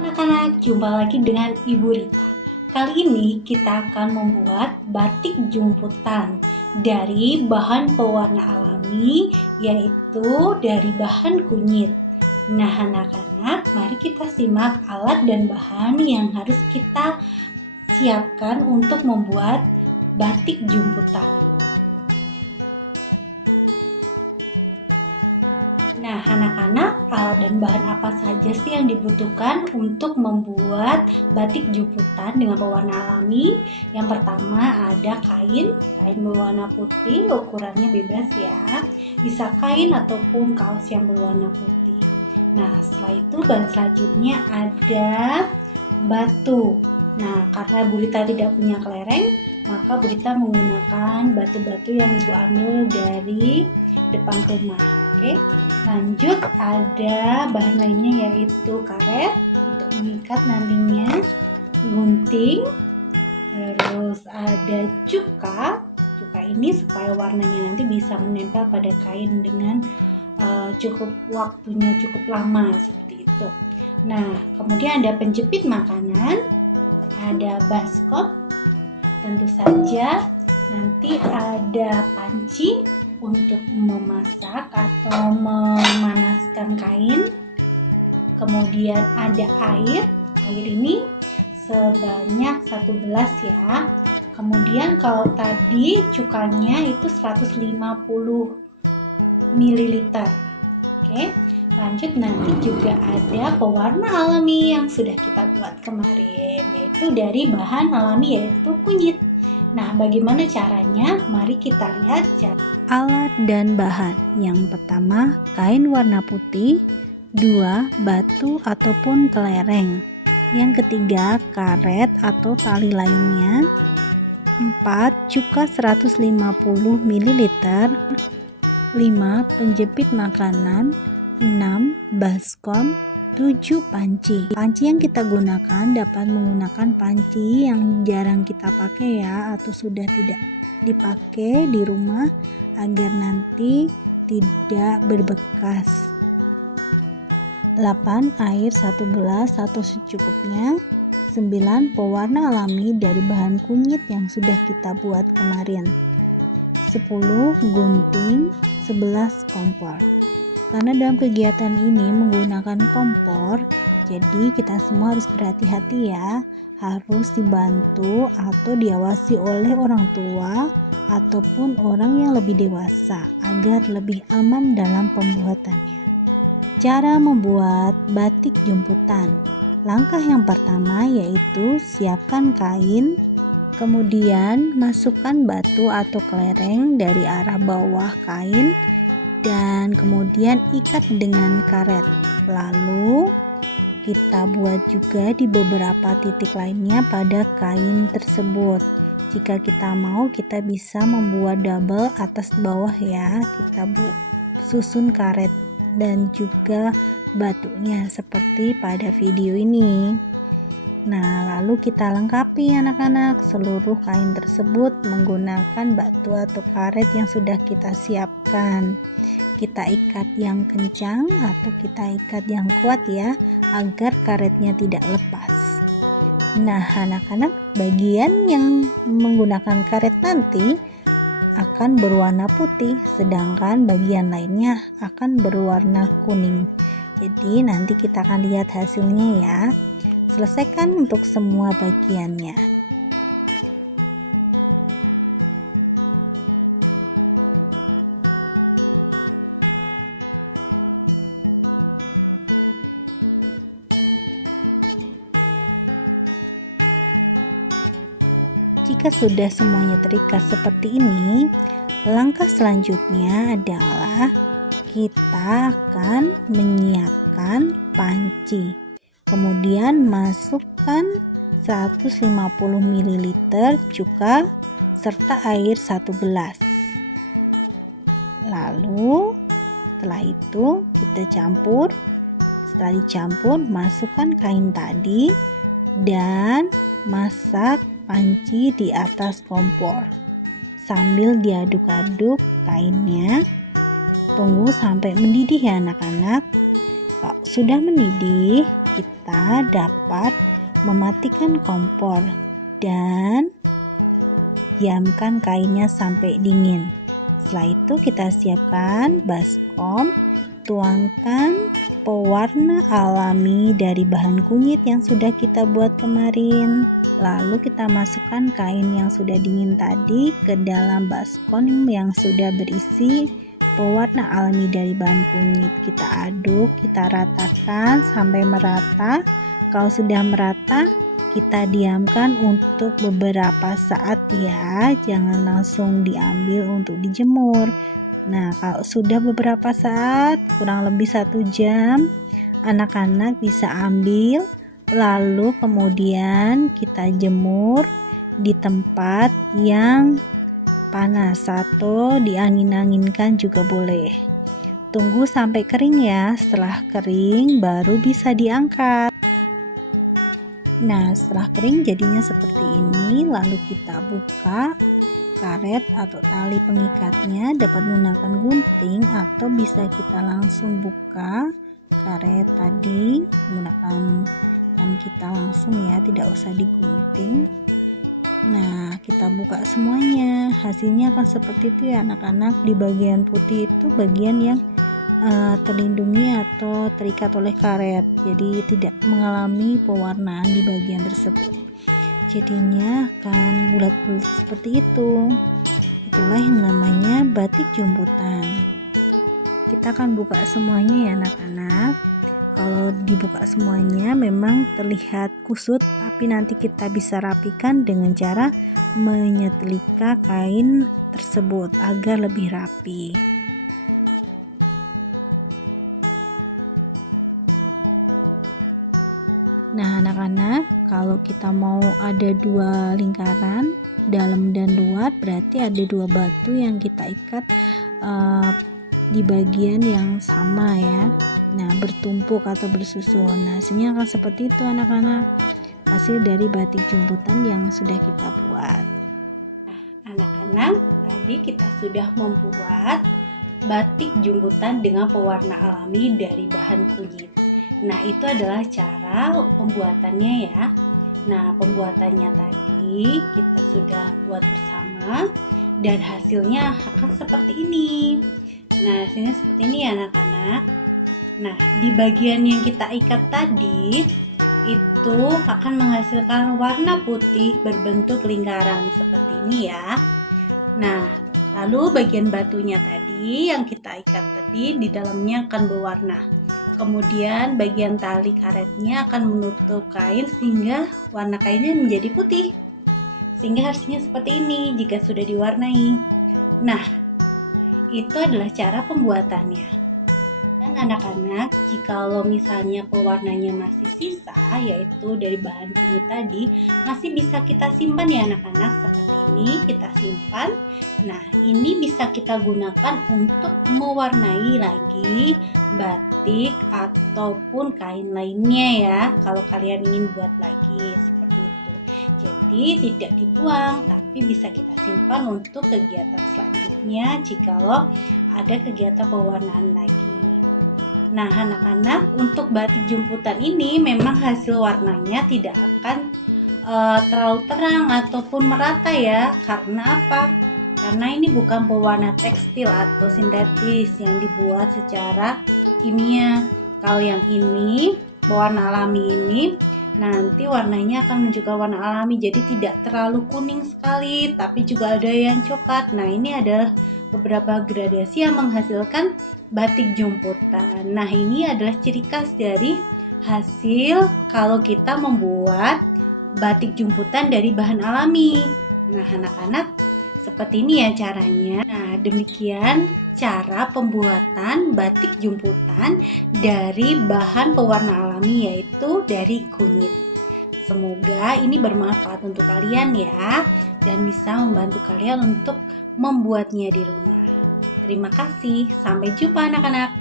Anak-anak, jumpa lagi dengan Ibu Rita. Kali ini kita akan membuat batik jumputan dari bahan pewarna alami, yaitu dari bahan kunyit. Nah, anak-anak, mari kita simak alat dan bahan yang harus kita siapkan untuk membuat batik jumputan. Nah, anak-anak, alat dan bahan apa saja sih yang dibutuhkan untuk membuat batik jumputan dengan pewarna alami? Yang pertama ada kain berwarna putih, ukurannya bebas ya. Bisa kain ataupun kaos yang berwarna putih. Nah, setelah itu bahan selanjutnya ada batu. Nah, karena Bu Rita tidak punya kelereng, maka Bu Rita menggunakan batu-batu yang Ibu ambil dari depan rumah. Oke. Lanjut ada bahan lainnya yaitu karet untuk mengikat nantinya, gunting, terus ada cuka ini supaya warnanya nanti bisa menempel pada kain dengan waktunya cukup lama seperti itu. Nah, kemudian ada penjepit makanan, ada baskom, tentu saja nanti ada panci untuk memasak atau memanaskan kain. Kemudian ada air ini sebanyak 1 gelas ya. Kemudian kalau tadi cukanya itu 150 ml. Oke, lanjut nanti juga ada pewarna alami yang sudah kita buat kemarin, yaitu dari bahan alami yaitu kunyit. Nah, bagaimana caranya? Mari kita lihat alat dan bahan. Yang pertama, kain warna putih. 2, batu ataupun kelereng. Yang ketiga, karet atau tali lainnya. 4, cuka 150 ml. 5, penjepit makanan. 6, baskom. 7, panci. Panci yang kita gunakan dapat menggunakan panci yang jarang kita pakai ya, atau sudah tidak dipakai di rumah agar nanti tidak berbekas. 8, air 1 gelas atau secukupnya. 9, pewarna alami dari bahan kunyit yang sudah kita buat kemarin. 10, gunting. 11, kompor. Karena dalam kegiatan ini menggunakan kompor, jadi kita semua harus berhati-hati ya. Harus dibantu atau diawasi oleh orang tua ataupun orang yang lebih dewasa agar lebih aman dalam pembuatannya. Cara membuat batik jumputan. Langkah yang pertama yaitu siapkan kain, kemudian masukkan batu atau kelereng dari arah bawah kain, dan kemudian ikat dengan karet. Lalu kita buat juga di beberapa titik lainnya pada kain tersebut. Jika kita mau, kita bisa membuat double atas bawah ya. Kita susun karet dan juga batunya seperti pada video ini. Nah, lalu kita lengkapi anak-anak seluruh kain tersebut menggunakan batu atau karet yang sudah kita siapkan. Kita ikat yang kencang atau kita ikat yang kuat ya, agar karetnya tidak lepas. Nah, anak-anak, bagian yang menggunakan karet nanti akan berwarna putih, sedangkan bagian lainnya akan berwarna kuning. Jadi nanti kita akan lihat hasilnya ya. Selesaikan untuk semua bagiannya. Jika sudah semuanya terikat seperti ini, langkah selanjutnya adalah kita akan menyiapkan panci. Kemudian masukkan 150 ml cuka serta air 1 gelas. Lalu setelah itu kita campur. Setelah dicampur, masukkan kain tadi dan masak panci di atas kompor sambil diaduk-aduk kainnya. Tunggu sampai mendidih ya anak-anak. Kalau sudah mendidih, kita dapat mematikan kompor dan diamkan kainnya sampai dingin. Setelah itu kita siapkan baskom, tuangkan pewarna alami dari bahan kunyit yang sudah kita buat kemarin. Lalu kita masukkan kain yang sudah dingin tadi ke dalam baskom yang sudah berisi pewarna alami dari bahan kunyit. Kita aduk, kita ratakan sampai merata. Kalau sudah merata, kita diamkan untuk beberapa saat ya, jangan langsung diambil untuk dijemur. Nah, kalau sudah beberapa saat, kurang lebih 1 jam, anak-anak bisa ambil, lalu kemudian kita jemur di tempat yang panas atau diangin-anginkan juga boleh. Tunggu sampai kering ya, setelah kering baru bisa diangkat. Nah, setelah kering jadinya seperti ini, lalu kita buka karet atau tali pengikatnya, dapat menggunakan gunting atau bisa kita langsung buka karet tadi menggunakan tangan kita langsung ya, tidak usah digunting. Nah, kita buka semuanya, hasilnya akan seperti itu ya anak-anak. Di bagian putih itu bagian yang terlindungi atau terikat oleh karet, jadi tidak mengalami pewarnaan di bagian tersebut. Jadinya akan bulat-bulat seperti itu. Itulah yang namanya batik jumputan. Kita akan buka semuanya ya anak-anak. Kalau dibuka semuanya memang terlihat kusut, tapi nanti kita bisa rapikan dengan cara menyetrika kain tersebut agar lebih rapi. Nah anak-anak, kalau kita mau ada 2 lingkaran dalam dan luar, berarti ada 2 batu yang kita ikat di bagian yang sama ya. Nah, bertumpuk atau bersusun. Nah, hasilnya akan seperti itu anak-anak, hasil dari batik jumputan yang sudah kita buat. Nah, anak-anak, tadi kita sudah membuat batik jumputan dengan pewarna alami dari bahan kunyit. Nah, itu adalah cara pembuatannya ya. Nah, pembuatannya tadi kita sudah buat bersama dan hasilnya akan seperti ini. Nah, hasilnya seperti ini ya anak-anak. Nah, di bagian yang kita ikat tadi itu akan menghasilkan warna putih berbentuk lingkaran seperti ini ya. Nah, lalu bagian batunya tadi yang kita ikat tadi di dalamnya akan berwarna. Kemudian bagian tali karetnya akan menutup kain sehingga warna kainnya menjadi putih. Sehingga hasilnya seperti ini jika sudah diwarnai. Nah, itu adalah cara pembuatannya. Dan anak-anak, jikalau misalnya pewarnanya masih sisa, yaitu dari bahan kunyit tadi, masih bisa kita simpan ya anak-anak. Seperti ini kita simpan. Nah, ini bisa kita gunakan untuk mewarnai lagi batik ataupun kain lainnya ya, kalau kalian ingin buat lagi seperti itu. Jadi tidak dibuang, tapi bisa kita simpan untuk kegiatan selanjutnya jikalau ada kegiatan pewarnaan lagi. Nah anak-anak, untuk batik jumputan ini memang hasil warnanya tidak akan terlalu terang ataupun merata ya. Karena apa? Karena ini bukan pewarna tekstil atau sintetis yang dibuat secara kimia. Kalau yang ini, pewarna alami ini, nanti warnanya akan menunjukkan warna alami, jadi tidak terlalu kuning sekali, tapi juga ada yang coklat. Nah, ini adalah beberapa gradasi yang menghasilkan batik jumputan. Nah, ini adalah ciri khas dari hasil kalau kita membuat batik jumputan dari bahan alami. Nah, anak-anak, seperti ini ya caranya. Nah, demikian cara pembuatan batik jumputan dari bahan pewarna alami, yaitu dari kunyit. Semoga ini bermanfaat untuk kalian ya, dan bisa membantu kalian untuk membuatnya di rumah. Terima kasih, sampai jumpa anak-anak.